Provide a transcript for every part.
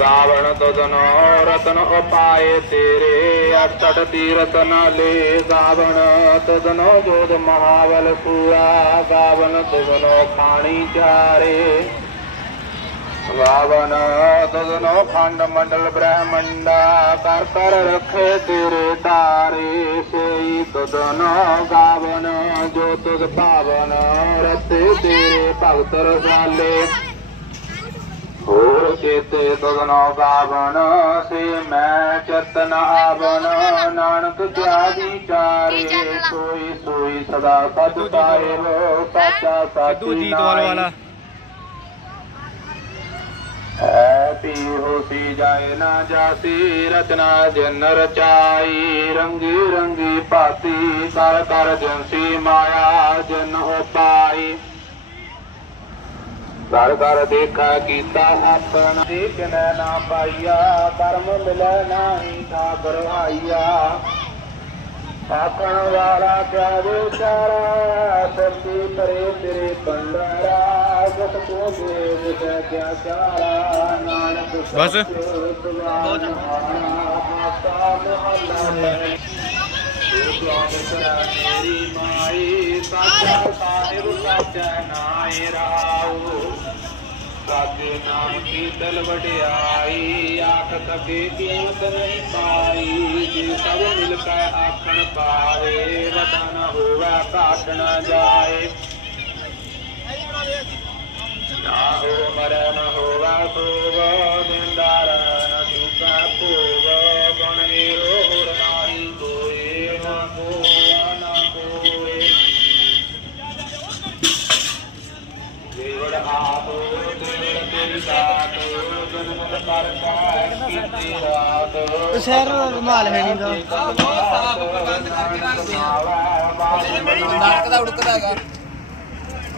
ਰਾਵਣ ਤੁਧਨੋ ਰਤਨ ਉਪਾਏ ਤੇਰੇ ਅਟਟ ਤੀਰਤ ਨਾਲੇ ਗਾਵਣ ਤਦਨੋ ਜੋਦ ਮਹਾਬਲ ਪੂਰਾ ਗਾਵਣ ਤਦਨੋ ਖਾਣੀ ਚਾਰੇ। ਗਾਵਨ ਤਦਨੋ ਖੰਡ ਮੰਡਲ ਬ੍ਰਹਮੰਡਾ, ਕਰ ਕਰ ਰਖੇ ਤੇਰੇ ਤਾਰੇ। ਸਈ ਤਦਨੋ ਗਾਵਨ ਜੋ ਤੁਧ ਭਾਵਨ ਰਤੇ ਤੇਰੇ ਭਗਤ ਰਸਾਲੇ। ਹੋਰ ਚੇਤੇ ਤਦਨੋ ਗਾਵਨ ਸੇ ਮੈਂ ਚਤਨ ਆਵਨ ਨਾਨਕ ਕਿਆ ਵਿਚਾਰੇ ਸੋਈ ਸੋਈ ਸਦਾ ਸਤ ਸਾਚਾ ਸਿੱਧੂ ਸਾਚੀ ਜੀਤਵਾਲ ਨਾਈ ਵਾਲਾ ਹੈ ਪੀ ਹੋਸੀ ਜਾਏ ਨਾ ਜਾਸੀ ਰਚਨਾ ਜਨ ਰਚਾਈ। ਰੰਗੀ ਰੰਗੀ ਭਾਤੀ ਕਰ ਕਰ ਜੰਸੀ ਮਾਇਆ ਜਨ ਉਪਾਈ ਕਰ ਕਰ ਦੇਖਾ ਕੀਤਾ ਆਪਣਾ। ਦੇਖਣਾ ਨਾ ਪਾਈਆ ਕਰਮ ਮਿਲੈ ਨਾਹੀ ਠਾਕਰ ਆਈਆ ਆਖਣ ਵਾਲਾ ਕਿਆ ਵਿਚਾਰਾ ਸੱਚੀ ਕਰੇ ਤੇਰੇ ਪੰਡਾਰਾ ਜਸ ਕੋ ਦੇ ਵਿਖੇ ਕਿਆ ਚਾਰਾ। ਨਾਨਕ ਬਸ। ਬਹੁਤ ਮਾਤਾ ਮਹੱਲਾ ਮੇਰੀ ਮਾਈ ਸਾਚਾ ਸਾਹਿਬ ਨਾਏ ਰਾਉ ਸਾਚੇ ਕੀ ਦਲ ਵਡਿਆਈ, ਆਖ ਸਕੇ ਕੀਮਤ ਨਹੀਂ ਪਾਈ। ਜੇ ਸਭ ਮਿਲ ਕੇ ਆਖਣ ਪਾਵੇ ਵਡਾ ਨਾ ਹੋਵੇ, ਘਾਟ ਜਾਏ। ਆਪ ਤੇਰੀ ਦਾਤ ਜਨਮ ਕਰ ਕੀਤੀ ਰਾਤ। ਸ਼ਹਿਰ ਰੁਮਾਲ ਹੈ ਨਹੀਂ ਦਾ। ਨਾਟਕ ਦਾ ਉੜਕਦਾ ਹੈਗਾ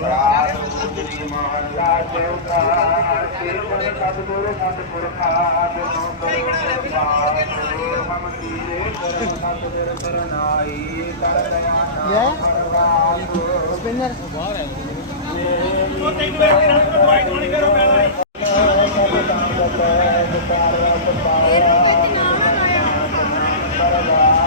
ਰਾਤ ਗੁਜਰੀ ਮਹੱਲਾ ਚੌਥਾ ਸਿਰਪੁਰ ਸਤਿਗੁਰ ਸਤਿਪੁਰਖਾ ਬਿਨੋ ਕਰੋ ਪਾਪ ਹਮ ਕੀਰੇ ਕਰਮ ਸਤਿਗੁਰ ਕਰਨਾਈ ਕਰ ਦਇਆ ਯਾ? ਨਾਮ ਪਰਵਾਸ Thank you.